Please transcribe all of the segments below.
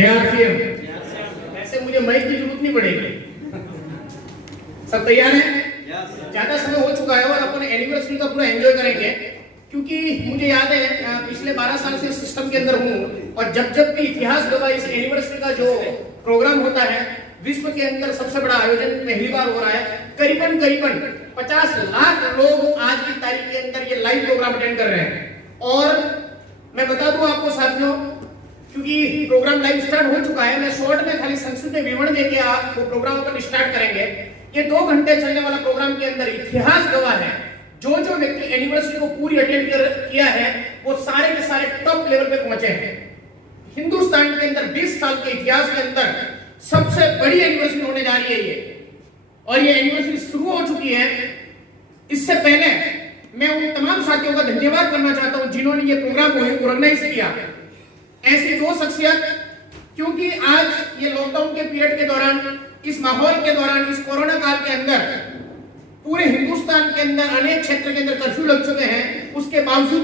JRCM, ऐसे मुझे mic की जरूरत नहीं पड़ेगी। सब तैयार हैं? ज्यादा समय हो चुका है और अपन एनिवर्सरी का पूरा एंजॉय करेंगे, क्योंकि मुझे याद है पिछले 12 साल से सिस्टम के अंदर हूँ और जब जब भी इतिहास गवाह इस एनिवर्सरी का जो प्रोग्राम होता है, विश्व के अंदर सबसे बड़ा आयोजन पहली बार हो रहा है। करीबन 50 लाख लोग आज की तारीख के अंदर ये लाइव प्रोग्राम अटेंड कर रहे हैं। और मैं बता दूं आपको साथियों, क्योंकि प्रोग्राम लाइव स्टार्ट हो चुका है, मैं शॉर्ट में खाली संक्षिप्त में विवरण देके आपको प्रोग्राम अपन स्टार्ट करेंगे। ये 2 घंटे चलने वाला प्रोग्राम के अंदर इतिहास गवाह है, जो व्यक्ति एनिवर्सरी को पूरी अटेंड किया है वो सारे के सारे टॉप लेवल पे पहुंचे हैं। हिंदुस्तान के अंदर 20 साल के इतिहास के अंदर सबसे बड़ी एनिवर्सरी होने जा रही है ये, और ये एनिवर्सरी शुरू हो चुकी है। इससे पहले मैं उन तमाम साथियों का धन्यवाद करना चाहता हूं जिन्होंने ये प्रोग्राम ऑर्गेनाइज किया। ऐसी 2 शख्सियत, क्योंकि आज ये लॉकडाउन के पीरियड के दौरान, इस माहौल के दौरान, इस कोरोना काल के अंदर पूरे हिंदुस्तान के अंदर अनेक क्षेत्र के अंदर कर्फ्यू लग चुके हैं, उसके बावजूद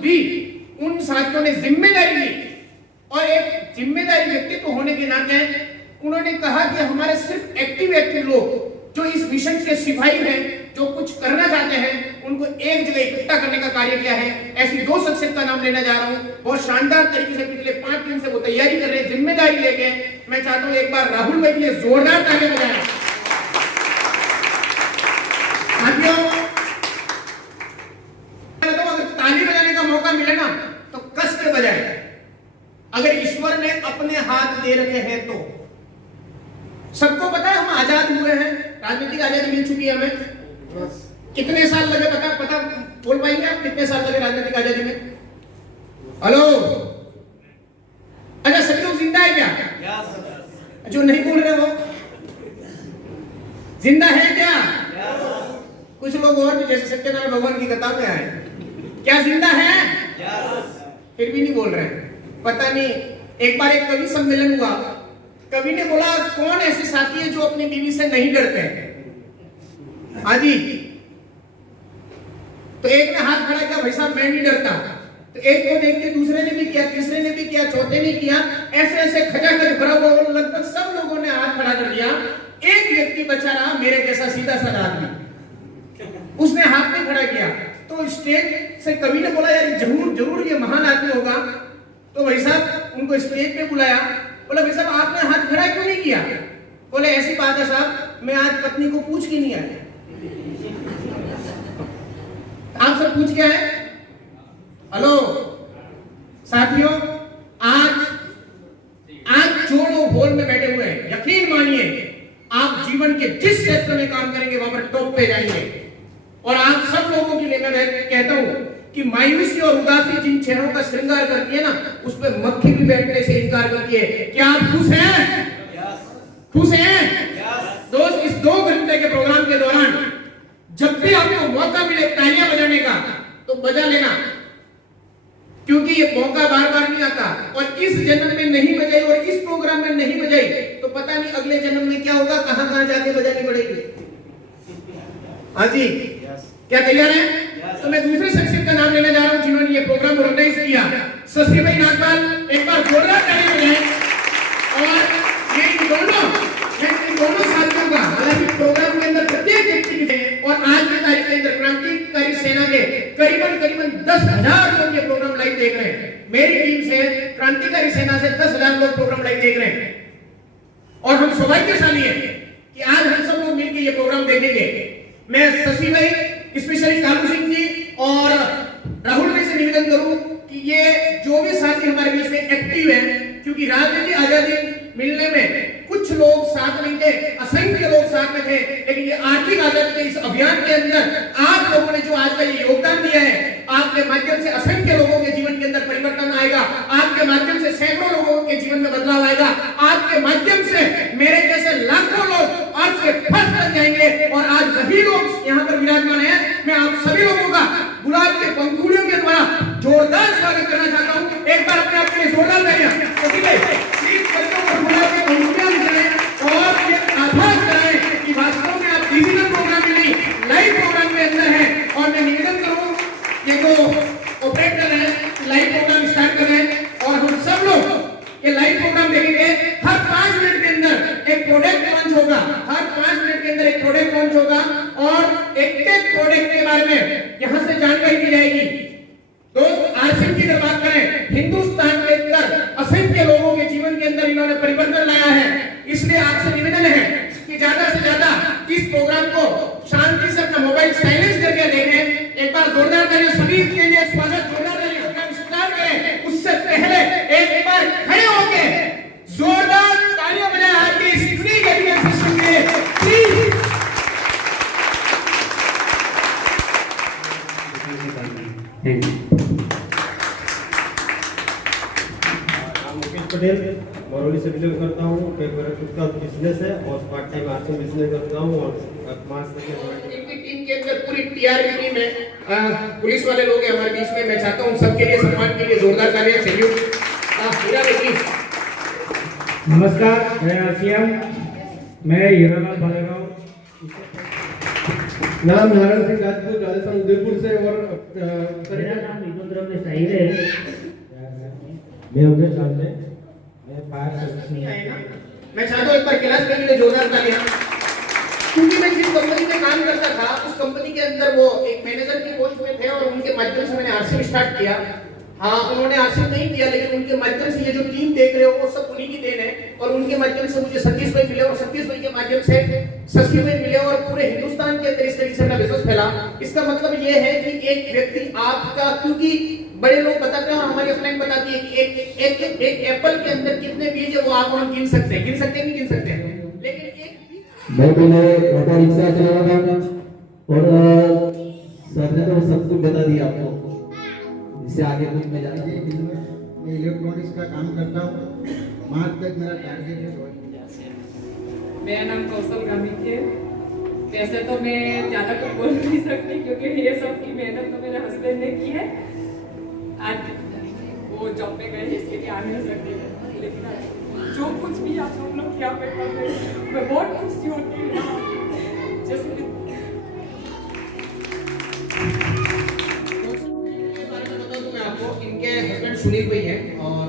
भी उन साथियों ने जिम्मेदारी ली और एक जिम्मेदारी व्यक्तित्व होने के नाते उन्होंने कहा कि हमारे सिर्फ एक्टिव लोग जो इस मिशन के सिपाही हैं, जो कुछ करना चाहते हैं, उनको एक जगह इकट्ठा करने का कार्य किया है। ऐसी 2 शख्सियत का नाम लेना जा रहा हूं। बहुत शानदार तरीके से पिछले 5 दिन से वो तैयारी कर रहे हैं, जिम्मेदारी लेके। मैं चाहता हूं एक बार राहुल भाई के लिए जोरदार ताली बजाएं। साथियों, अगर ताली बजाने का मौका मिले ना तो कस के बजाए। अगर ईश्वर ने अपने हाथ दे रखे हैं तो सबको पता है हम आजाद हुए हैं, राजनीतिक आजादी मिल चुकी है हमें। कितने साल लगे पता बोल पाएंगे आप? कितने साल लगे राजनीतिक आजादी में? हेलो, अच्छा सभी लोग जिंदा है क्या? जो नहीं बोल रहे वो जिंदा है क्या? कुछ लोग और भी जैसे सत्यनारायण भगवान की कथा में आए, क्या जिंदा है? फिर भी नहीं बोल रहे। पता नहीं, एक बार एक कवि सम्मेलन हुआ, कवि ने बोला कौन ऐसे साथी है जो अपनी बीवी से नहीं डरते हैं? हाँ जी। तो एक ने हाथ खड़ा किया, भाई साहब मैं नहीं डरता। तो एक को देख के दूसरे ने भी किया, तीसरे ने भी किया, चौथे ने किया, ऐसे खचाखच भरा हुआ लगभग सब लोगों ने हाथ खड़ा कर दिया। एक व्यक्ति बचा रहा, मेरे जैसा सीधा साधा आदमी, उसने हाथ नहीं खड़ा किया। तो स्टेज से कवि ने बोला यार जरूर ये महान आदमी होगा। तो भाई साहब उनको स्टेज पे बुलाया, बोला भाई साहब आपने हाथ खड़ा क्यों नहीं किया? बोले ऐसी बात है साहब, मैं आज पत्नी को पूछ के नहीं आया। आप सब पूछ के आए? हेलो साथियों, आज जो लोग हॉल में बैठे हुए हैं, यकीन मानिए आप जीवन के जिस क्षेत्र में काम करेंगे वहां पर टॉप पे जाएंगे। और आप सब लोगों के लिए मैं कहता हूं कि मायूसी और उदासी जिन चेहरों का श्रृंगार करती है ना, उस पर मक्खी भी बैठने से इनकार करती है। क्या आप खुश हैं? खुश हैं? दोस्त, इस 2 घंटे के प्रोग्राम के दौरान जब भी आपको मौका मिले तालियां बजाने का तो बजा लेना, क्योंकि ये मौका बार बार नहीं आता। और इस जन्म में नहीं बजाई और इस प्रोग्राम में नहीं बजाई तो पता नहीं अगले जन्म में क्या होगा, कहां जाके बजानी पड़ेगी। हाँ जी, क्या तैयार है? तो मैं दूसरे शख्सियत का नाम लेने जा रहा हूं जिन्होंने ये प्रोग्राम ऑर्गेनाइज किया, शशि भाई नागपाल। एक बार जोरदार ताली बजाएं। और ये इन दोनों साथियों का, हालांकि प्रोग्राम के अंदर प्रत्येक व्यक्ति के, और आज की तारीख के अंदर क्रांतिकारी सेना के करीबन 10,000 लोग ये प्रोग्राम लाइव देख रहे हैं। मेरी टीम से, क्रांतिकारी सेना से 10,000 लोग प्रोग्राम लाइव देख रहे हैं। और हम सौभाग्यशाली हैं कि आज हम सब लोग मिलकर ये प्रोग्राम देखेंगे। मैं शशि भाई, स्पेशली कालू सिंह जी और राहुल भाई से निवेदन करूं कि ये जो भी साथी हमारे बीच में एक्टिव हैं, क्योंकि राजनीतिक आजादी मिलने में कुछ लोग साथ नहीं थे, असंख्य लोग साथ में थे, लेकिन ये आर्थिक आजादी के इस अभियान के अंदर आप लोगों ने जो आज का ये योगदान दिया है, आपके माध्यम से असंख्य लोगों के जीवन के अंदर परिवर्तन आएगा। आपके माध्यम से सैकड़ों लोगों के जीवन में बदलाव आएगा। आपके माध्यम से मेरे जैसे लाखों लोग आज से फर्स्ट बन जाएंगे। और आज वही लोग यहाँ पर विराजमान है। मैं आप सभी लोगों का गुलाब के पंखुड़ियों के द्वारा जोरदार स्वागत करना चाहता हूँ। एक बार अपने आप के लिए जोरदार तालियां। प्लीज बच्चों को गुलाब के पंखुड़ियां दिखाएं और ये आभास कराएं कि वास्तव में आप डिजिटल प्रोग्राम में नहीं, लाइव प्रोग्राम के अंदर हैं। और मैं निवेदन करूँ, ये जो ऑपरेट कर रहे हैं, लाइव प्रोग्राम स्टार्ट कर रहे हैं और हम सब लोग होगा और एक प्रोडक्ट के बारे में यहां से जानकारी दी जाएगी। दोस्त, आरसीएम की अगर बात करें, हिंदुस्तान के अंदर असंख्य लोगों के जीवन के अंदर इन्होंने परिवर्तन लाया है। इसलिए आपसे निवेदन है कि ज्यादा से ज्यादा इस प्रोग्राम को शांति से अपना मोबाइल साइलेंस करके देखें। एक बार जोरदार करें सभी के लिए स्वागत, जोरदार करें, स्टार्ट करें। उससे पहले एक बार खड़े होके जोरदार तालियां बजाएं आपके इस यूनिक एजुकेशन सिस्टम के लिए, प्लीज। पटेल बरौली से बिलोंग करता हूँ। मेरा खुद का बिजनेस है और पार्ट टाइम आर्टिंग बिजनेस करता हूँ और इनकी टीम के अंदर पूरी टीआरपी टीम है, पुलिस वाले लोग हैं हमारे बीच में। मैं चाहता हूँ सबके लिए सम्मान के लिए जोरदार तालियां, सैल्यूट। नमस्कार, मैं आरसीएम, मैं हीरालाल भालेगांव। नाम नारायण सिंह राजपूत, राजस्थान उदयपुर से और मेरा नाम विनोद में सही है। मैं उधर सामने मैं फायर सर्विस आएगा। मैं चाहता हूँ एक बार क्लास के लिए जोरदार तालियां, क्योंकि मैं जिस कंपनी में काम करता था उस कंपनी के अंदर वो एक मैनेजर की पोस्ट में थे और उनके माध्यम से मैंने आरसीएम स्टार्ट किया। हाँ, उन्होंने आरसीएम नहीं किया, लेकिन उनके माध्यम से ये जो टीम देख रहे हो वो सब उन्हीं की देन है। और उनके माध्यम से मुझे सतीश भाई मिले और सतीश भाई के माध्यम से शशि भाई मिले और पूरे हिंदुस्तान के अंदर इस तरीके से मेरा बिजनेस फैला। इसका मतलब ये है कि एक व्यक्ति आपका, क्योंकि बड़े लोग बताते हैं और हमारी अपलाइन बताती है कि एक एप्पल के अंदर कितने बीज है वो आप हम गिन सकते हैं, नहीं गिन सकते हैं, लेकिन एक मैं पहले ऑटो रिक्शा चलाता था और सर ने तो सब कुछ बता दिया आपको, इससे आगे कुछ मैं जाना नहीं। मैं इलेक्ट्रॉनिक्स का काम करता हूँ। मार्च तक मेरा टारगेट है। मेरा नाम कौशल गामित है। वैसे तो मैं ज़्यादा कुछ बोल नहीं सकती क्योंकि ये सब की मेहनत तो मेरे हस्बैंड ने की है। आज वो जॉब पे गए इसके लिए आ नहीं सकती, लेकिन जो कुछ भी आप हम लोग यहाँ पे कर रहे हैं मैं बहुत खुशी होती हूँ। जैसे इनके हस्बैंड सुनील भाई हैं और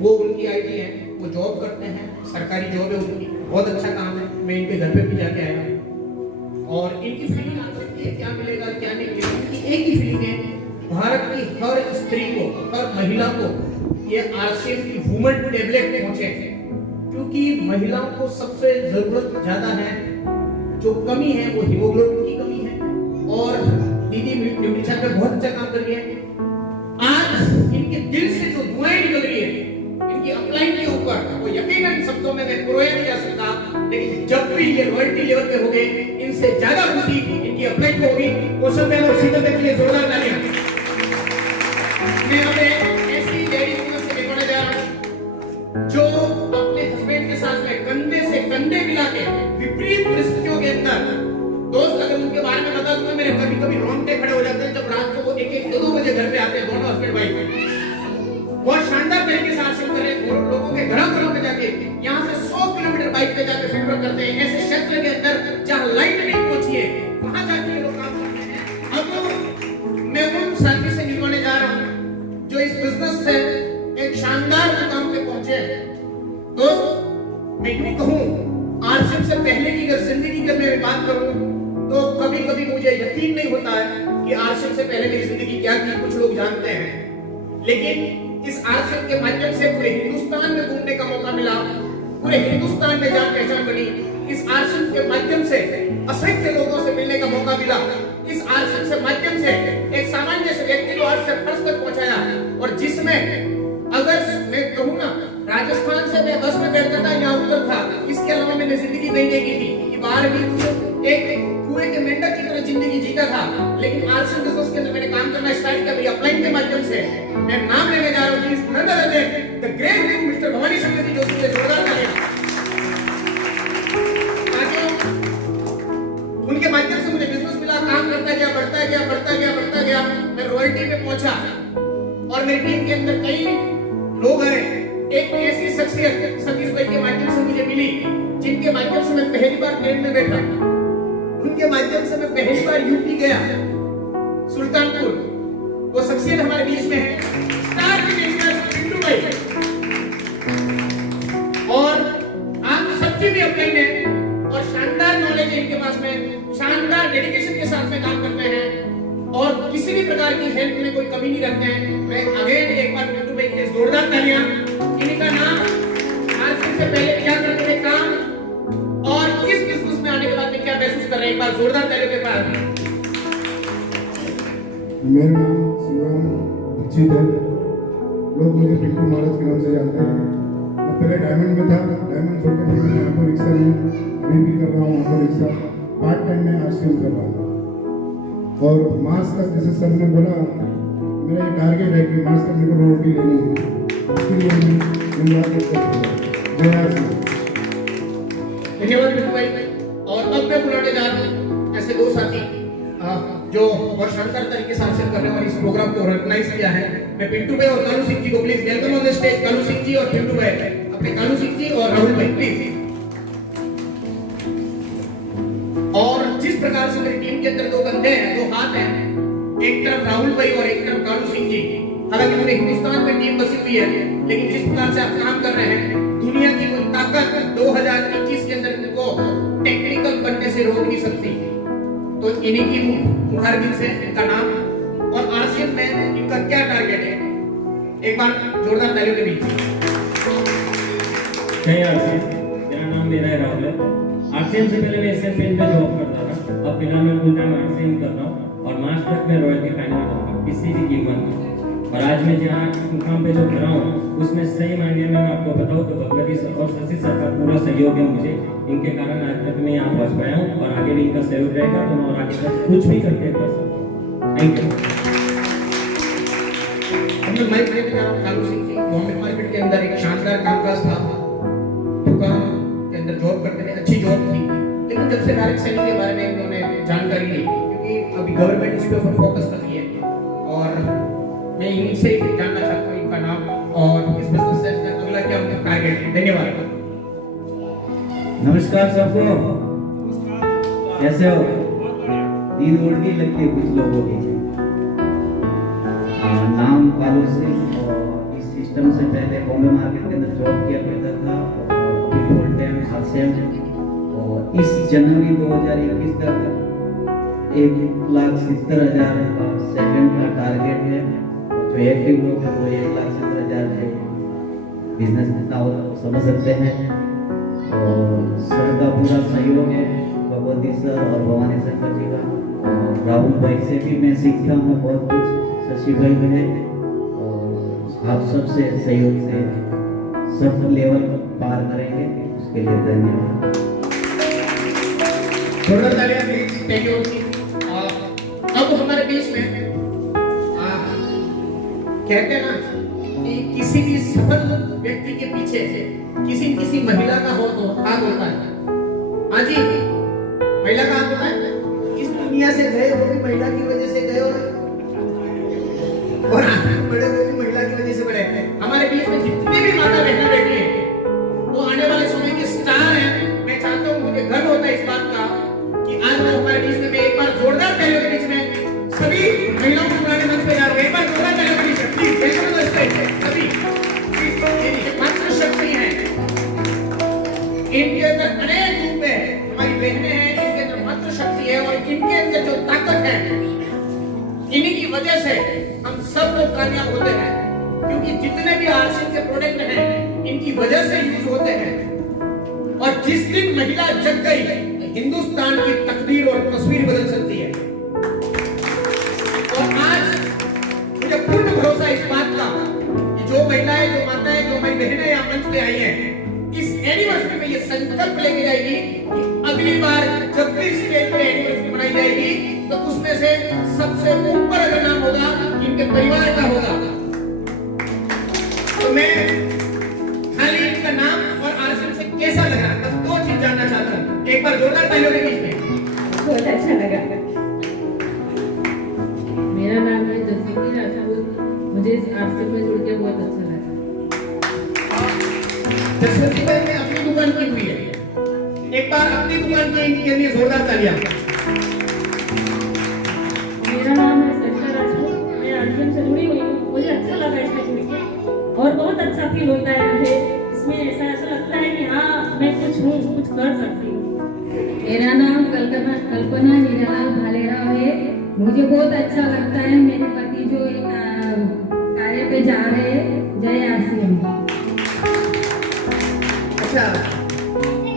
वो उनकी आईटी है, वो जॉब करते हैं, सरकारी जॉब है उनकी, बहुत अच्छा काम है। मैं इनके घर पे भी जाके आया और इनकी फीलिंग आ सकती है क्या मिलेगा क्या नहीं मिलेगा। इनकी एक ही फीलिंग है, भारत की हर स्त्री को, हर महिला को ये आरसीएम की वुमन टेबलेट पहुंचे, क्योंकि महिलाओं को सबसे जरूरत ज्यादा है। जो कमी है वो हीमोग्लोबिन की कमी है और दीदी न्यूट्रिशन पे बहुत अच्छा काम कर रही है। आज इनके दिल से जो दुआएं निकल रही है इनकी अपलाइन के ऊपर, वो यकीनन शब्दों में मैं पुरोया नहीं जा सकता, लेकिन जब भी ये रॉयल्टी लेवल पे होंगे इनसे ज्यादा खुशी इनकी अपलाइन को होगी। कौशल बहन और शीतल के लिए जोरदार तालियां। मैं अपने ऐसी लेडी से निभाने जा रहा हूं जो अपने हस्बैंड के साथ में कंधे से कंधे मिला के विपरीत परिस्थितियों के अंदर, दोस्त अगर उनके बारे में बता दूं मेरे कभी कभी रोंगटे खड़े हो जाते हैं जब रात को वो एक दो बजे घर पे आते हैं, दोनों हस्बैंड वाइफ बहुत शानदार तरीके से आश्रम कर रहे हैं। लोगों के घरों में जाके यहाँ से 100 किलोमीटर बाइक पे जाकर फीडबैक करते हैं, ऐसे क्षेत्र के अंदर जहाँ लाइट नहीं पहुंची है वहां जाके लोग काम करते हैं। अब मैं उन साथी से मिलवाने जा रहा हूँ जो इस बिजनेस से एक शानदार मुकाम पे पहुंचे। दोस्त, मैं यूं कहूं, आरसीएम से पहले की अगर जिंदगी की मैं बात करूं तो कभी कभी मुझे यकीन नहीं होता है कि आरसीएम से पहले मेरी जिंदगी क्या थी। कुछ लोग जानते हैं, लेकिन इस आरसीएम के माध्यम से पूरे हिंदुस्तान में घूमने का मौका मिला, पूरे हिंदुस्तान में जान पहचान बनी। इस आरसीएम के माध्यम से असंख्य लोगों से मिलने का मौका मिला। इस आरसीएम के माध्यम से एक सामान्य से व्यक्ति को अर्थ से फर्श तक पहुंचाया, और जिसमें अगर मैं कहूँ ना, राजस्थान से मैं बस में बैठता था, यहाँ उत्तर था, इसके अलावा मैंने जिंदगी नहीं देखी थी कि बाहर भी एक कुएं के मेंढक की तरह जिंदगी जीता था। लेकिन आरसीएम बिजनेस के अंदर मैंने काम करना स्टार्ट किया मेरी अपलाइन के माध्यम से। मैं नाम लेने जा रहा हूँ the great Guru mister Bhavani Shankar ji Joshi से जोरदार तालियां। उनके माध्यम से मुझे बिजनेस मिला, काम करता गया, बढ़ता गया। मैं रॉयल्टी पे पहुंचा और मेरी टीम के अंदर कई लोग हैं। एक ऐसी शख्सियत सतीश भाई के माध्यम से मुझे मिली जिनके माध्यम से मैं पहली बार ट्रेन में बैठा, उनके माध्यम से मैं पहली बार यूपी गया, सुल्तानपुर। वो शख्सियत हमारे बीच में है, स्टार पिंटू भाई। और आप सबकी भी अपलाइन है और शानदार नॉलेज है इनके पास में काम करते हैं और किसी भी प्रकार की हेल्प में कोई कमी नहीं रखते हैं। मैं अगेन एक बार पिंटू भाई के लिए जोरदार तालियां। इनका नाम आरसीएम से पहले क्या करते थे काम और इस बिजनेस में आने के बाद में क्या महसूस कर रहे हैं, एक बार जोरदार तालियों के बाद। मेरा नाम शिवम दीक्षित है, लोग मुझे पिंटू महाराज के नाम से जानते हैं। मैं पहले डायमंड में था, डायमंड छोड़कर फिर मैं ऑटो रिक्शा में अभी भी कर रहा हूँ ऑटो रिक्शा, पार्ट टाइम में आरसीएम कर रहा हूँ। और मार्च तक जैसे सर ने बोला, मेरा ये टारगेट है कि मार्च तक मेरे को रोटी लेनी है, इसलिए मैं जय आरसीएम। धन्यवाद पिंटू भाई। और अब मैं बुलाने जा रहा हूँ ऐसे दो साथी जो बहुत शानदार तरीके से हासिल करने वाले इस प्रोग्राम को ऑर्गेनाइज किया है। मैं पिंटू भाई और कालू सिंह जी को please welcome on the stage. Kalu Singh ji और पिंटू भाई, अपने कालू सिंह जी और राहुल भाई प्लीज। और जिस प्रकार से मेरी टीम के अंदर दो कंधे हैं, दो हाथ हैं, एक तरफ राहुल भाई और एक तरफ कालू सिंह जी। हालांकि पूरे हिंदुस्तान में टीम बसी हुई है, लेकिन जिस प्रकार से आप काम कर रहे हैं, दुनिया की कोई ताकत 2021 के अंदर इनको टेक्निकल बनने से रोक नहीं सकती। तो इन्हीं की मुखारबिन से इनका नाम और आरसीएम में इनका क्या टारगेट है, एक बार जोरदार तालियों के बीच। जय आरसीएम। मेरा नाम राहुल है। आरसीएम से पहले मैं एशियन पेंट में जॉब करता था, अब फिलहाल मैं फुल टाइम आरसीएम कर रहा हूँ और मार्च तक मैं रॉयल के फाइनल करूँगा किसी भी कीमत में। और आज मैं जहाँ मुकाम पे जो खड़ा हूँ उसमें सही मायने में मैं आपको बताऊँ तो भगवती सर और शशि सर का पूरा सहयोग है मुझे। इनके कारण आज तक मैं यहाँ पहुँच पाया हूँ और आगे भी इनका सहयोग रहेगा तो मैं आगे तक कुछ भी करके कर सकता हूँ। Thank you. हमने माइक लेके जा रहा हूँ कालू सिंह जी, बॉम्बे मार्केट के अंदर एक शानदार कामकाज था, दुकान के अंदर जॉब करते थे, अच्छी जॉब थी, लेकिन जब से डायरेक्ट सेलिंग के बारे में इन्होंने जानकारी ली, क्योंकि अभी गवर्नमेंट इस पे ऊपर फोकस कर रही है, और मैं इनसे जानना चाहता हूँ इनका नाम और इस बिजनेस से अगला क्या उनका टारगेट है। धन्यवाद। नमस्कार सबको, कैसे हो? नींद उड़ गई लगती है कुछ लोगों की। नाम कालू सिंह और इस सिस्टम से पहले बॉम्बे मार्केट के अंदर जॉब किया करता था और अभी फुल टाइम आरसीएम। और इस जनवरी 2021 तक 1,70,000 का सेकंड का टारगेट है। जो एक्टिव लोग हैं वो 1,70,000 है। बिजनेस कितना होता है वो समझ सकते हैं। और सर का पूरा सहयोग है, भगवती सर और भवानी शंकर जी का। और राहुल भाई से भी मैं सीखता हूँ बहुत कुछ, शशि भाई में है, और आप सबसे सहयोग से सब लेवल पार करेंगे, उसके लिए धन्यवाद। जोरदार तालियां प्लीज। Thank you. अब हमारे बीच में कहते हैं ना कि किसी भी सफल व्यक्ति के पीछे किसी महिला का हाथ होता है। हाँ जी, महिला का हाथ होता है। इस दुनिया से गए वो भी महिला की वजह से गए और आगे बढ़े वो भी महिला की वजह से बढ़े। हमारे बीच में जितनी भी माता बहनें बैठी हैं वो आने वाले समय के स्टार हैं। मैं चाहता हूँ, मुझे गर्व होता है इस बात का कि आज वो हमारे बीच में, मैं एक बार जोरदार तालियों के बीच में सभी महिलाओं को बुलाने मंच पे जा रहा हूँ। एक बार जोरदार तालियों के बीच में please welcome to the stage सभी। ये मात्र शक्ति है, इनके अंदर अनेक रूप है, हमारी बहनें हैं, इनके अंदर मात्र शक्ति है और इनके अंदर जो ताकत है, इन्हीं की वजह से हम सब लोग कामयाब होते हैं। क्योंकि जितने भी आरसीएम के प्रोडक्ट हैं इनकी वजह से यूज होते हैं। और जिस दिन महिला जग गई, हिंदुस्तान की तकदीर और तस्वीर बदल सकती है। और आज मुझे पूर्ण भरोसा इस बात का कि जो महिलाएं, जो माताएं, जो हमारी बहनें यहाँ मंच पे आई हैं, इस एनिवर्सरी में ये संकल्प लेके जाएगी कि अगली बार जब भी स्टेज पे एनिवर्सरी मनाई जाएगी तो उसमें से सबसे ऊपर अगर नाम होगा इनके परिवार का होगा। तो मैं खाली इनका नाम और आरसीएम से कैसा लगा, बस दो चीज जानना चाहता हूँ। एक बार जोरदार तालियों के बीच में। बहुत अच्छा लगा। मेरा नाम है जसवीर राजपूत, मुझे इस आरसीएम में जुड़ के बहुत अच्छा लगा। जसवीर भाई ने अपनी दुकान की हुई है, एक बार अपनी दुकान के लिए जोरदार तालियां। मेरा नाम है सरिता राजपूत, मैं आरसीएम से जुड़ी हुई हूँ, मुझे अच्छा लगा इसमें जुड़ के और बहुत अच्छा फील होता है मुझे। इसमें ऐसा लगता है कि हाँ मैं कुछ हूँ, कुछ कर सकती हूँ। मेरा नाम कल्पना हीरालाल भालेराव है। मुझे बहुत अच्छा लगता है मेरे पति जो कार्य पे जा रहे हैं। जय आरसीएम। अच्छा,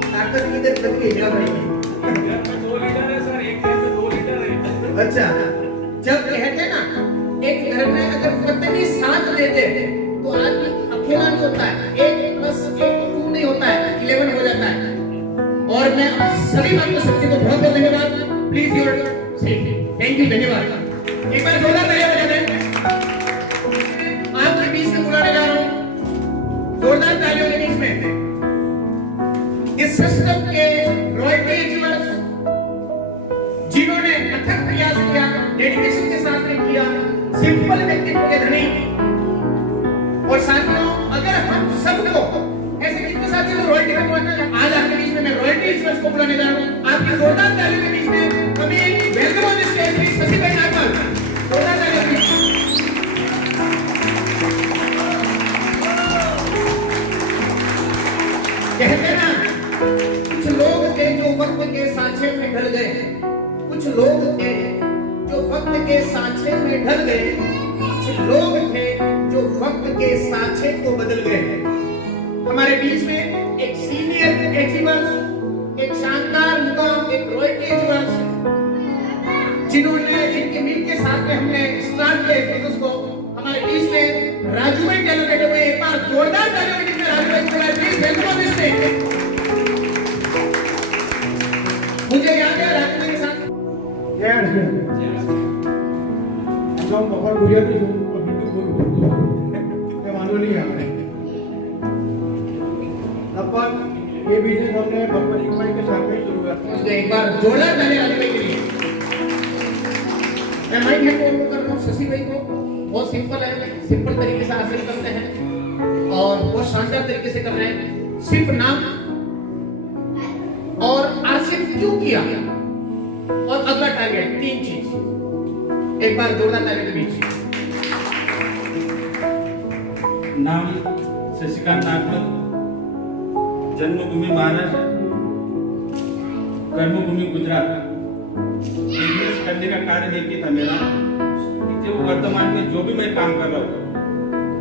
ताकत किधर तक की क्या पड़ेगी? अच्छा, जब कहते ना एक घर में अगर पत्नी साथ देते तो आदमी अकेला नहीं होता है, 1+1 नहीं होता है, 11 हो जाता है। और मैं सभी माता शक्ति को बहुत बहुत धन्यवाद। Please your seat. Thank you, धन्यवाद। एक बार जोरदार तालियां बजा दें। आपके बीच में बुलाने जा रहा हूं, जोरदार तालियों के बीच में इस सिस्टम के रॉयल्टी एचिवर्स जिन्होंने अथक प्रयास किया, डेडिकेशन के साथ में किया, सिंपल व्यक्तित्व के धनी। और साथियों, अगर हम सबको ऐसे कितने साथी लोग रॉयल्टी में पहुंचना है, आज आपके बीच में मैं रॉयल्टी एचिवर्स को बुलाने जा रहा हूं। आपकी जोरदार तालियों के बीच में हमें welcome on the stage please Shashi भाई नागपाल। जोरदार तालियां प्लीज। कहते ना कुछ लोग थे जो वक्त के सांचे में ढल गए, कुछ लोग थे जो वक्त के सांचे में ढल गए, कुछ लोग थे जो वक्त के सांचे को बदल गए। हमारे बीच में एक सीनियर एचिवर्स, एक शानदार मुकाम, एक रॉयल्टी एचिवर्स जिन्होंने जिनके मील के साथ में हमने स्टार्ट किया इस बिजनेस को, हमारे बीच में राजू भाई टेलर बैठे हुए। एक बार जोरदार तालियों के बीच में राजू भाई को प्लीज वेलकम दिस डे। मुझे याद है राजू भाई के साथ हम बहुत गुड़िया भी मानो नहीं है। लगभग ये बिजनेस हमने भगवती भाई के साथ में शुरू किया। एक बार जोरदार तालियां राजू भाई के लिए। मैं माइक हैंड ओवर कर रहा हूँ शशि भाई को। बहुत सिंपल है, सिंपल तरीके से हासिल करते हैं और बहुत शानदार तरीके से कर रहे हैं। सिर्फ नाम और आरसीएम क्यों किया और अगला टारगेट, 3 चीज। एक बार जोरदार तालियों के बीच। नाम शशिकांत नागपल, जन्मभूमि महाराष्ट्र, कर्मभूमि गुजरात। बिजनेस करने का कारण एक ही था मेरा कि जो वर्तमान में जो भी मैं काम कर रहा हूँ,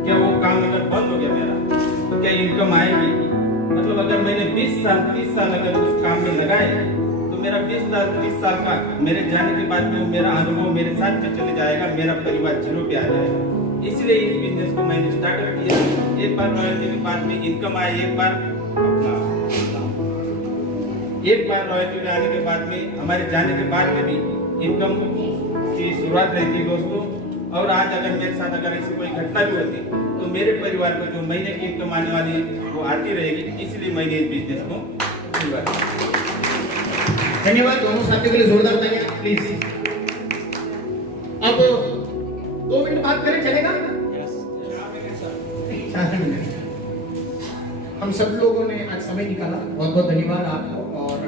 क्या वो काम अगर बंद हो गया मेरा तो क्या इनकम आएगी? मतलब अगर मैंने 20 साल 30 साल अगर उस काम में लगाए तो मेरा 20 साल 30 साल का मेरे जाने के बाद में मेरा अनुभव मेरे साथ में चले जाएगा, मेरा परिवार जीरो पे आ जाएगा। इसलिए इस बिजनेस को मैंने स्टार्ट किया। एक बार रॉयल्टी के बाद में इनकम आए, एक रॉयल्टी में आने के बाद में हमारे जाने के बाद में भी इनकम की शुरुआत रहती है दोस्तों। और आज अगर मेरे साथ अगर ऐसी कोई घटना भी होती तो मेरे परिवार को जो महीने की इनकम आने वाली है वो आती रहेगी। इसलिए मैंने इस बिजनेस को शुरू किया। धन्यवाद दोनों साथियों के लिए, जोरदार तालियां प्लीज। अब 2 मिनट बात करें, चलेगा? 4 मिनट। हम सब लोगों ने आज समय निकाला, बहुत बहुत धन्यवाद आपको। और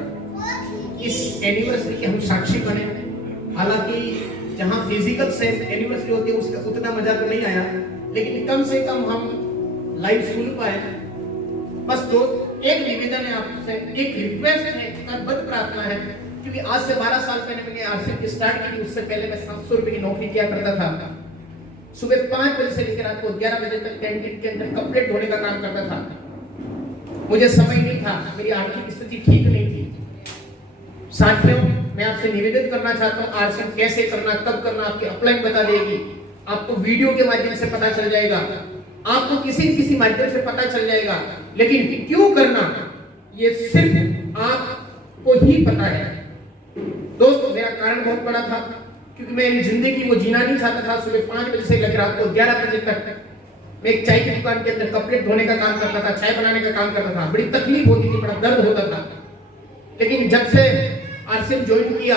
इस एनिवर्सरी के हम साक्षी बने। हालांकि जहां फिजिकल से एनिवर्सरी होती है उसका उतना मजा तो नहीं आया, लेकिन कम से कम हम लाइव सुन पाए। बस दोस्त एक निवेदन है आपसे, एक रिक्वेस्ट है, एक बद प्रार्थना है, क्योंकि आज से 12 साल पहले मैंने आरसीएम की स्टार्ट की थी। उससे पहले मैं 700 रुपए की नौकरी किया करता था। सुबह 5 बजे से लेकर रात को 11 बजे तक कैंटीन के अंदर कपड़े धोने का काम करता था। मुझे समय नहीं था, मेरी आर्थिक स्थिति ठीक नहीं थी। साथियों, मैं आपसे निवेदन करना चाहता हूं, आरसीएम कैसे करना, कब करना, आपकी अपलाइन बता देगी, आपको वीडियो के माध्यम से पता चल जाएगा, आपको किसी न किसी माध्यम से पता चल जाएगा। लेकिन क्यों करना ये सिर्फ आपको ही पता है। दोस्तों, मेरा कारण बहुत बड़ा था, क्योंकि मेरी जिंदगी वो जीना नहीं चाहता था। सुबह 5 बजे से लेकर रात को 11 बजे तक मैं एक चाय की दुकान के अंदर कपड़े धोने का काम करता था, चाय बनाने का काम करता था। बड़ी तकलीफ होती थी, बड़ा दर्द होता था। लेकिन जब से आरसीएम ज्वाइन किया,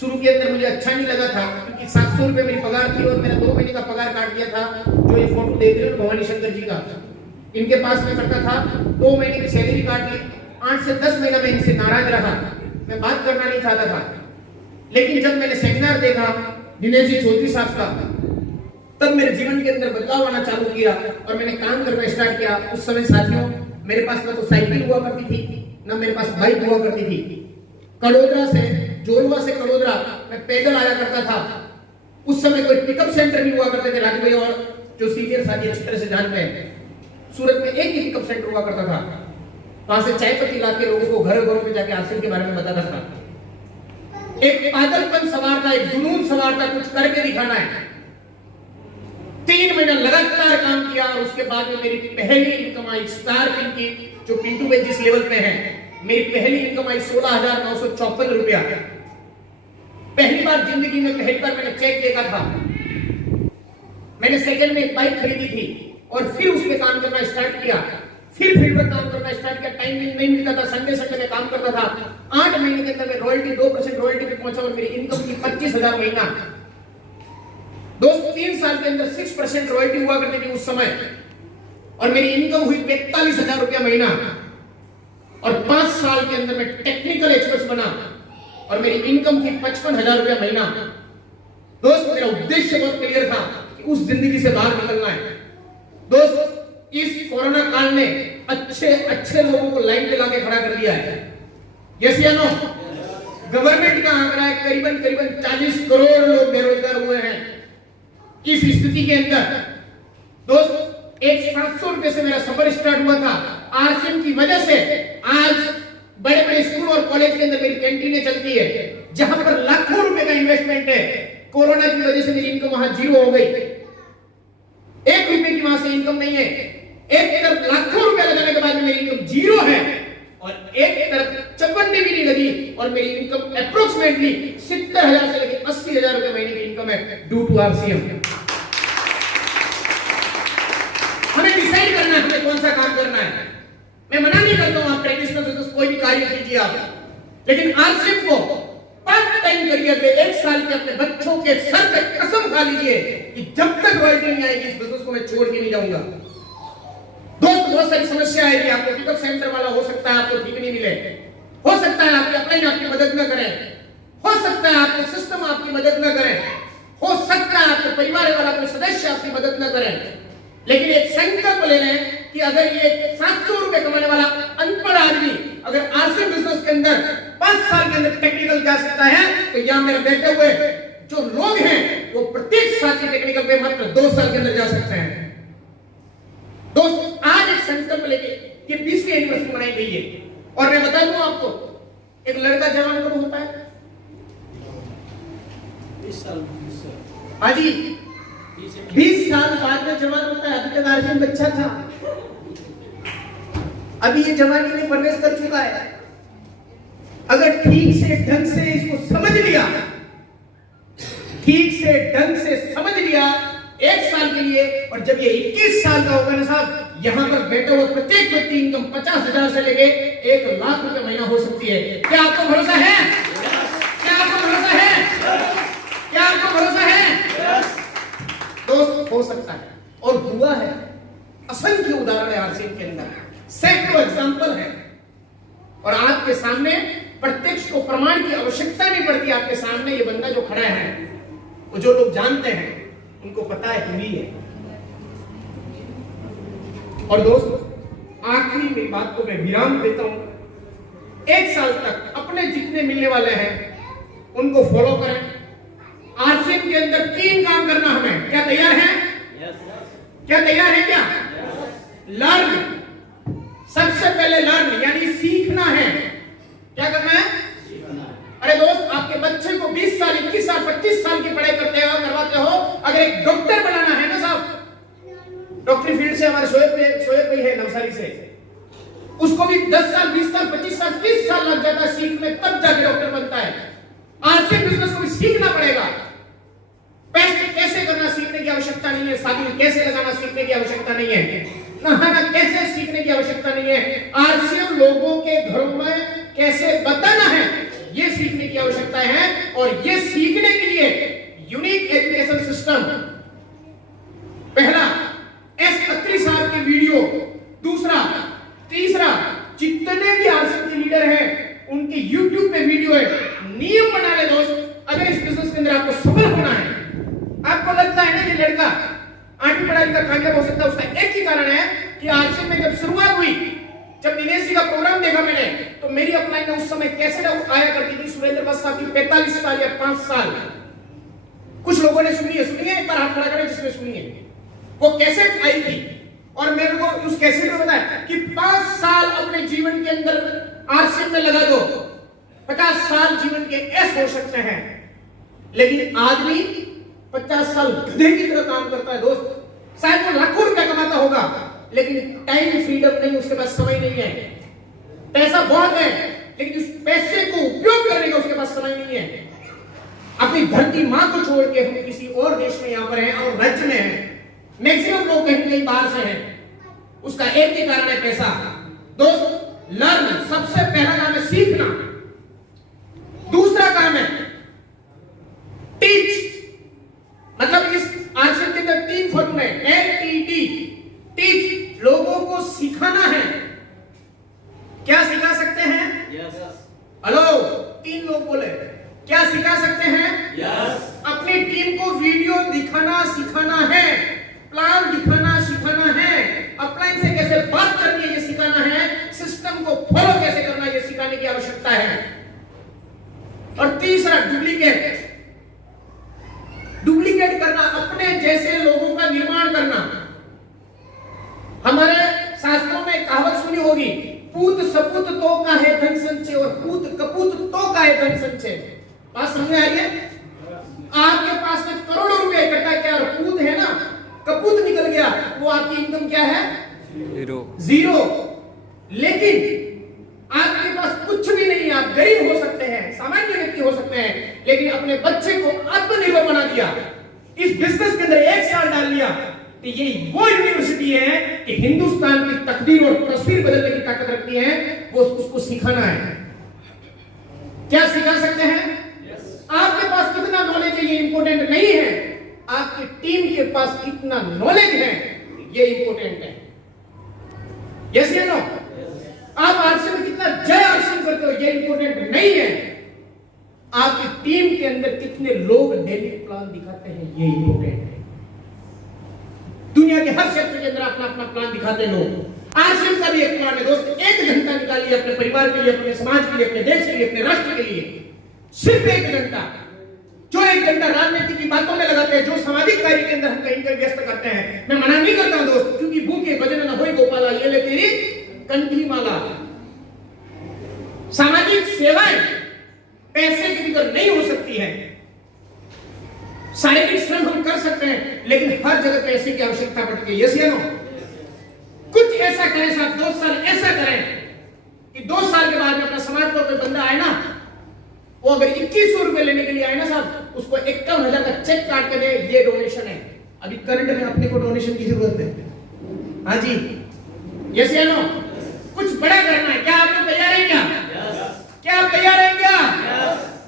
शुरू के अंदर मुझे अच्छा नहीं लगा था, क्योंकि 700 रुपए मेरी पगार थी और मैंने 2 महीने का पगार काट दिया था। जो ये फोटो देख रहे हो भवानी शंकर जी का, इनके पास में करता था, 2 महीने की सैलरी काट ली। 8 से 10 महीना मैं इनसे नाराज रहा, मैं बात करना नहीं चाहता था। लेकिन जब मैंने सेमिनार देखा दिनेश जी चौधरी साहब का, तब मेरे जीवन के अंदर बदलाव आना चालू किया और मैंने काम करना स्टार्ट किया। उस समय साथियों, मेरे पास ना तो साइकिल हुआ करती थी, ना मेरे पास बाइक हुआ करती थी। कड़ोदरा से, जोरवा से कड़ोदरा मैं पैदल आया करता था। उस समय कोई पिकअप सेंटर नहीं हुआ करते थे। राजू भाई और जो सीनियर साथी अच्छी तरह से जानते हैं, सूरत में एक ही पिकअप सेंटर हुआ करता था। वहां से चाय पत्ती लाके लोगों को घरों घरों में जाके आरसीएम के बारे में बताता था। एक पागलपन सवार था, एक जुनून सवार था, कुछ करके दिखाना है। 3 महीने लगातार काम किया और उसके बाद में मेरी पहली इनकम आई स्टार पिन की, जो पिंटू भाई जिस लेवल पे है, मेरी पहली इनकम आई 16,954 रुपया। पहली बार जिंदगी में पहली बार मैंने चेक देखा था। मैंने सेकंड में एक बाइक खरीदी थी और फिर उस पे काम करना स्टार्ट किया। फिर फील्ड पर काम करना स्टार्ट किया। टाइम नहीं मिलता था, संडे में काम करता था। 8 महीने के अंदर मैं रॉयल्टी 2% रॉयल्टी पे पहुंचा और मेरी इनकम थी 25,000 महीना। दोस्तों 3 साल के अंदर 6% रॉयल्टी हुआ करती थी उस समय और मेरी इनकम हुई 45,000 रुपया महीना। और 5 साल के अंदर मैं टेक्निकल एक्सपर्ट बना और मेरी इनकम थी 55,000 रुपया महीना। दोस्तों मेरा उद्देश्य बहुत क्लियर था कि उस जिंदगी से बाहर निकलना है। दोस्तों इस कोरोना काल ने अच्छे लोगों को लाइन पे लाके खड़ा कर दिया है। यस या नो? गवर्नमेंट का आंकड़ा है करीबन 40 करोड़ लोग बेरोजगार हुए हैं इस स्थिति के अंदर। दोस्त एक 700 रुपए से मेरा सफर स्टार्ट हुआ था। आरसीएम की वजह से आज बड़े बड़े स्कूल और कॉलेज के अंदर मेरी कैंटीनें चलती है, जहां पर लाखों रुपए का इन्वेस्टमेंट है। कोरोना की वजह से मेरी इनकम वहां जीरो हो गई। 1 रुपए की वहां से इनकम नहीं है। एक तरफ लाखों रुपए लगाने के बाद मेरी इनकम जीरो है और एक तरफ चपन्नी भी नहीं लगी और मेरी इनकम अप्रोक्सीमेटली 70,000 से लेकर 80,000 रुपए महीने की इनकम है ड्यू टू आरसीएम। हमें डिसाइड करना है हमें कौन सा काम करना है। मैं मना नहीं करता हूं आप ट्रेडिशनल बिजनेस कोई भी कार्य कीजिए आप, लेकिन आरसीएम को पार्ट टाइम करिए। अगले 1 साल के अपने बच्चों के सर पे कसम खा लीजिए कि जब तक रॉयल्टी नहीं आएगी इस बिजनेस को मैं छोड़ के नहीं जाऊंगा। दोस्त बहुत सारी समस्या है कि आपको पिकअप सेंटर वाला हो सकता है आपको ठीक नहीं मिले, हो सकता है आपके अपलाइन आपकी मदद न करें, हो सकता है आपके सिस्टम आपकी मदद न करें, हो सकता है आपके परिवार वाला कोई सदस्य आपकी मदद न करें। लेकिन एक संकल्प ले लें कि अगर ये 700 रुपए कमाने वाला अनपढ़ आदमी अगर आरसीएम बिजनेस के अंदर 5 साल के अंदर टेक्निकल जा सकता है, तो यहाँ मेरे बैठे हुए जो लोग हैं वो प्रत्येक साल के टेक्निकल पे मात्र 2 साल के अंदर जा सकते हैं। दोस्त आज एक संकल्प लेके ये 20वीं एनिवर्सरी मनाई गई है और मैं बता दूं आपको, एक लड़का जवान कब होता है? 20 साल। हाँ जी, 20 साल बाद में जवान होता है। अभी तक आरसीएम बच्चा था, अभी ये जवानी में प्रवेश कर चुका है। अगर ठीक से ढंग से इसको समझ लिया, ठीक से ढंग से समझ लिया 1 साल के लिए, और जब ये 21 साल का होगा ना साहब, यहां पर बैठे हुए प्रत्येक व्यक्ति इनकम 50,000 से लेके 1 लाख रुपए महीना हो सकती है। क्या आपको भरोसा है? क्या आपको भरोसा है? क्या आपको भरोसा है? दोस्त हो सकता है और हुआ है। असंख्य उदाहरण है आरसीएम के अंदर, सैकड़ों एग्जांपल है और आपके सामने प्रत्यक्ष को प्रमाण की आवश्यकता नहीं पड़ती। आपके सामने ये बंदा जो खड़ा है वो जो लोग जानते हैं उनको पता है पूरी है। और दोस्त आखिरी मेरी बात को मैं विराम देता हूं। 1 साल तक अपने जितने मिलने वाले हैं उनको फॉलो करें। आरसीएम के अंदर 3 काम करना हमें। क्या तैयार है? क्या तैयार है? क्या लर्न, सबसे पहले लर्न यानी सीखना है। क्या करना है? अरे दोस्त आपके बच्चे को 20 साल 21 साल 25 साल की पढ़ाई करवाते हो, अगर एक डॉक्टर बनाना है ना साहब, डॉक्टरी फील्ड से हमारे शोएब भाई है नवसारी से, उसको भी 10 साल 20 साल 25 साल 30 साल लग जाता है सीखने, तब जाके डॉक्टर बनता है। आरसीएम बिजनेस को भी सीखना पड़ेगा। पेस्ट कैसे करना सीखने की आवश्यकता नहीं है, साबुन कैसे लगाना सीखने की आवश्यकता नहीं है, नहाना कैसे सीखने की आवश्यकता नहीं है, आरसीएम लोगों के घरों में कैसे बताना है ये सीखने की आवश्यकता है। और ये सीखने के लिए यूनिक एजुकेशन सिस्टम, पहला एस अत्री साहब के वीडियो, दूसरा तीसरा जितने भी आरसीएम के लीडर हैं उनके यूट्यूब पे वीडियो है। नियम बना ले दोस्त, अगर इस बिजनेस के अंदर आपको सफल होना है, आपको लगता है ना ये लड़का 8वीं पढ़ाई का कामयाब हो सकता है, उसका एक ही कारण है कि आरसीएम में जब शुरुआत हुई जब दिनेश जी का प्रोग्राम देखा मैंने, तो मेरी अपलाइन में उस समय कैसेट आया करती थी सुरेंद्र बस साहब की 45 साल या 5 साल। कुछ लोगों ने सुनी है एक बार हाथ खड़ा करें जिसने सुनी है। वो कैसेट आई थी और मेरे को उस कैसेट में बताया कि 5 साल अपने जीवन के अंदर आरसीएम में लगा दो, 50 साल जीवन के ऐसे हो सकते हैं। लेकिन आदमी 50 साल गधे की तरह काम करता है दोस्त। शायद वो लाखों रुपया कमाता होगा, लेकिन टाइम फ्रीडम नहीं, उसके पास समय नहीं है। पैसा बहुत है, लेकिन उस पैसे को उपयोग करने का उसके पास समय नहीं है। अपनी धरती मां को छोड़ के हम किसी और देश में यहां पर हैं और राज्य में हैं। मैक्सिमम लोग कहीं कहीं बाहर से हैं। उसका एक ही कारण है पैसा। दोस्त, लर्न, सबसे पहला काम है सीखना। दूसरा काम है टीच। मतलब इस आरसीएम के अंदर 3 फॉर्मूले LTT, टीच, लोगों को सिखाना है। क्या सिखा सकते हैं? हेलो, 3 लोग बोले क्या सिखा सकते हैं? अपनी टीम को वीडियो दिखाना सिखाना है, प्लान दिखाना सिखाना है, अपलाइन से कैसे बात करनी है ये सिखाना है, सिस्टम को फॉलो कैसे करना है ये सिखाने की आवश्यकता है। और तीसरा डुप्लीकेट करना, अपने जैसे लोगों का निर्माण करना। हमारे शास्त्रों में कहावत सुनी होगी, पूत सपूत तो का है धन संचय और पूत कपूत तो का है धन संचय। बात समझ में आ रही है? आपके पास में करोड़ों रुपए इकट्ठा किया और पूत है ना, कपूत निकल गया, वो आपकी इनकम क्या है? जीरो। लेकिन आपके पास कुछ भी नहीं, आप गरीब हो सकते हैं, सामान्य व्यक्ति हो सकते हैं, लेकिन अपने बच्चे को आत्मनिर्भर बना दिया, इस बिजनेस के अंदर 1 साल डाल लिया, तो ये वो यूनिवर्सिटी है कि हिंदुस्तान की तकदीर और तस्वीर बदलने की ताकत रखती है। वो उसको सिखाना है। क्या सिखा सकते हैं? आपके पास कितना नॉलेज है ये इंपॉर्टेंट नहीं है, आपकी टीम के पास कितना नॉलेज है ये इंपॉर्टेंट है। यस या नो? आप आरसीएम में कितना जय आरसीएम करते हो ये इंपॉर्टेंट नहीं है, आपकी टीम के अंदर कितने लोग डेली प्लान दिखाते हैं ये इंपॉर्टेंट है। दुनिया के हर क्षेत्र के अंदर अपना अपना प्लान दिखाते हैं लोग। आरसीएम का भी एक प्लान है दोस्त। 1 घंटा निकालिए अपने परिवार के लिए, अपने समाज के लिए, अपने देश के लिए, अपने राष्ट्र के लिए, सिर्फ 1 घंटा। जो 1 घंटा राजनीति की बातों में लगाते हैं, जो सामाजिक कार्य के अंदर हम कहीं कहीं व्यस्त करते हैं, मैं मना नहीं करता हूं दोस्त, क्योंकि भूखे भजन न होए गोपाला, ये ले तेरी कंठी माला। सामाजिक सेवाएं पैसे के बगैर नहीं हो सकती है। शारीरिक श्रम हम कर सकते हैं, लेकिन हर जगह पैसे की आवश्यकता पड़ती है। यस या नो? कुछ ऐसा करें साहब, 2 साल ऐसा करें कि 2 साल के बाद में अपना समाज का कोई बंदा आए ना, वो अगर 2100 रुपए लेने के लिए आए ना साहब, उसको 51,000 का चेक काट के दे, ये डोनेशन है। अभी करंट में अपने को डोनेशन की जरूरत है। हाँ जी, यस या नो? कुछ बड़ा करना है। क्या आप लोग तैयार हैं? क्या आप तैयार हैं?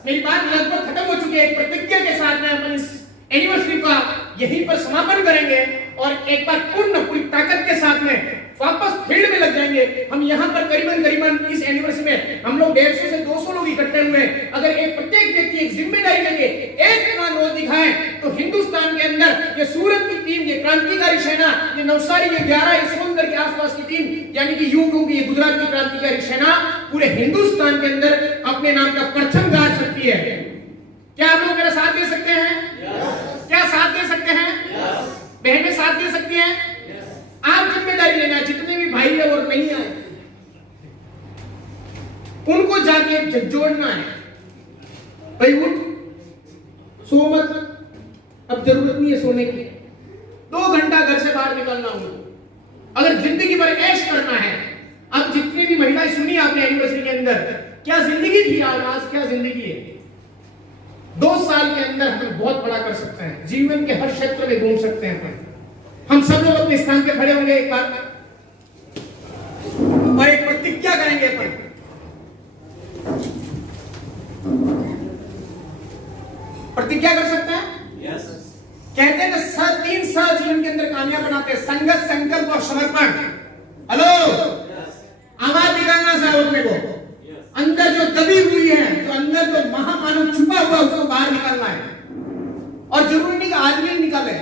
मेरी बात लगभग खत्म हो चुकी है। एक प्रतिज्ञा के साथ में अपन इस एनिवर्सरी का यहीं पर समापन करेंगे और एक बार पूरी ताकत के साथ में वापस फील्ड में लग जाएंगे। हम यहाँ पर करीबन इस एनिवर्सरी में हम लोग 150 से 200 लोग इकट्ठे हुए। अगर एक प्रत्येक व्यक्ति एक जिम्मेदारी लेंगे, एक प्लान वो दिखाए, तो हिंदुस्तान के अंदर ये सूरत की टीम, ये क्रांतिकारी सेना, ये नवसारी, ये 11 इस समुद्र के आसपास की टीम, यानी कि यूं कहूं कि ये गुजरात की क्रांतिकारी सेना पूरे हिंदुस्तान के अंदर अपने नाम का परचम गाड़ सकती है। क्या आप लोग मेरा साथ दे सकते हैं? क्या साथ दे सकते हैं? बहनें साथ दे सकती हैं? आप जिम्मेदारी लेना, जितने भी भाई है और नहीं आए उनको जाके जोड़ना है। भाई उठ, सो मत, अब जरूरत नहीं है सोने की। 2 घंटा घर से बाहर निकलना हो, अगर जिंदगी भर ऐश करना है। अब जितनी भी महिलाएं सुनी आपने एनिवर्सरी के अंदर, क्या जिंदगी थी आज, क्या जिंदगी है। 2 साल के अंदर हम बहुत बड़ा कर सकते हैं, जीवन के हर क्षेत्र में घूम सकते हैं। हम सब लोग अपने स्थान पे खड़े होंगे एक बार और एक प्रतिज्ञा करेंगे अपन। प्रतिज्ञा कर सकते हैं? यस। कहते हैं कि 3 साल जीवन के अंदर कामयाब बनाते हैं, संघर्ष, संकल्प और समर्पण। हेलो, आवाज निकालना साहब अपने को। अंदर जो दबी हुई है, तो अंदर जो महामानव छुपा हुआ उसको बाहर निकालना है। और जरूरी नहीं कि आदमी निकाले,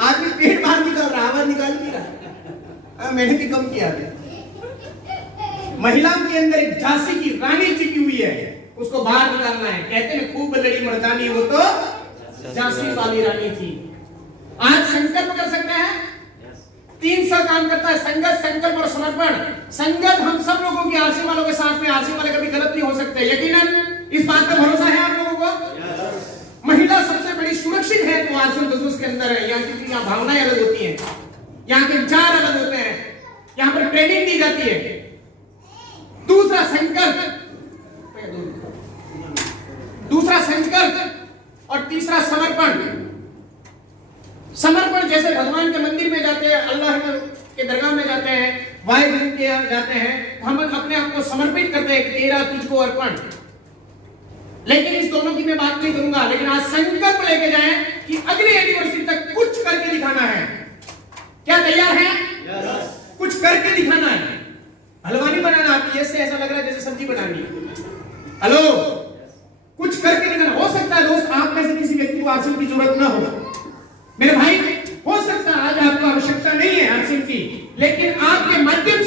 आदमी पेट बाहर निकाल रहा, आवाज निकाल नहीं रहा। मैंने भी कम किया है। झांसी की रानी टिकी हुई है, उसको बाहर निकालना है। कहते हैं खूब लड़ी मर्दानी, वो तो झांसी वाली रानी थी। आज संकल्प कर सकते हैं, 300 काम करता है, संगत, संकल्प और समर्पण। संगत हम सब लोगों की, आरसी वालों के साथ में, आरसी वाले कभी गलत नहीं हो सकते, यकीनन इस बात पे भरोसा है आप लोगों को। महिला सबसे बड़ी सुरक्षित है तो आश्रम बिजनेस के अंदर है, यहाँ की यहाँ भावनाएं अलग होती हैं, यहाँ के विचार अलग होते हैं, यहाँ पर ट्रेनिंग दी जाती है। दूसरा संकल्प और तीसरा समर्पण। समर्पण जैसे भगवान के मंदिर में जाते हैं, अल्लाह के दरगाह में जाते हैं, वाहिगुरु के यहाँ जाते हैं, हम अपने आप को समर्पित करते हैं, तेरा तुझको अर्पण। लेकिन इस दोनों की मैं बात नहीं करूंगा, लेकिन आज संकल्प लेके जाएं कि अगले एनिवर्सरी तक कुछ करके दिखाना है। क्या तैयार है? कुछ करके दिखाना है। हलवा नहीं बनाना, आप ये से ऐसा लग रहा है जैसे सब्जी बनानी है। हेलो, कुछ करके दिखाना। हो सकता है दोस्त आप में से किसी व्यक्ति को आरसीएम की जरूरत ना हो, मेरे भाई, हो सकता है आज आपको आवश्यकता नहीं है आरसीएम की, लेकिन आपके माध्यम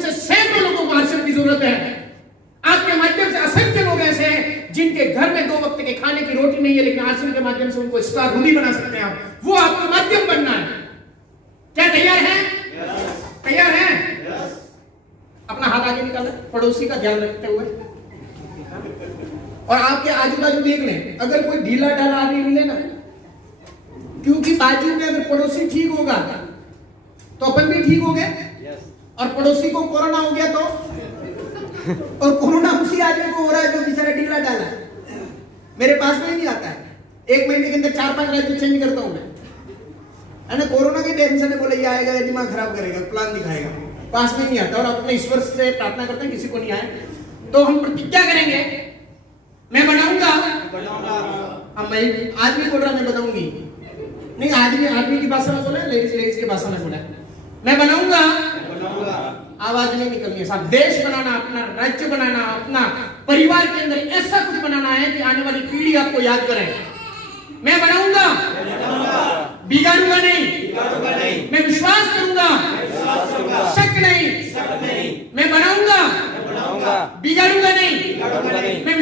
से सैकड़ों लोगों को आरसीएम की जरूरत है। आपके माध्यम से असंख्य लोग ऐसे हैं जिनके घर में 2 वक्त के खाने की रोटी नहीं है, लेकिन आरसीएम के माध्यम से उनको स्टार रूली बना सकते हैं आप। वो आपका माध्यम बनना है। क्या तैयार है? तैयार है? अपना हाथ आगे निकालें, पड़ोसी का ध्यान रखते हुए, और आपके आजू बाजू देख लें, अगर कोई ढीला ढाला आदमी मिले ना, क्योंकि बाजू में अगर पड़ोसी ठीक होगा तो अपन भी ठीक हो गए, और पड़ोसी को कोरोना हो गया तो, और कोरोना उसी आदमी को हो रहा है जो बेचारा ढीला डाला है, मेरे पास में ही नहीं आता है। 1 महीने के अंदर 4-5 राज्य चेंज करता हूं मैं, है ना। कोरोना के टेंशन में बोले ये आएगा, दिमाग खराब करेगा, प्लान दिखाएगा, पास में नहीं आता। और अपने ईश्वर से प्रार्थना करते हैं किसी को नहीं आए। तो हम प्रतिज्ञा करेंगे, मैं बनाऊंगा। अब मैं आदमी बोल रहा, मैं बनाऊंगी नहीं, आदमी की भाषा में बोला, लेडीज की भाषा में बोला। मैं बनाऊंगा, आवाज नहीं निकलनी है साहब। देश बनाना, अपना राज्य बनाना, अपना परिवार के अंदर ऐसा कुछ बनाना है कि आने वाली पीढ़ी आपको याद करे। मैं बनाऊंगा, बिगाड़ूंगा नहीं, मैं विश्वास करूंगा, शक नहीं। मैं बनाऊंगा, बिगाड़ूंगा नहीं, मैं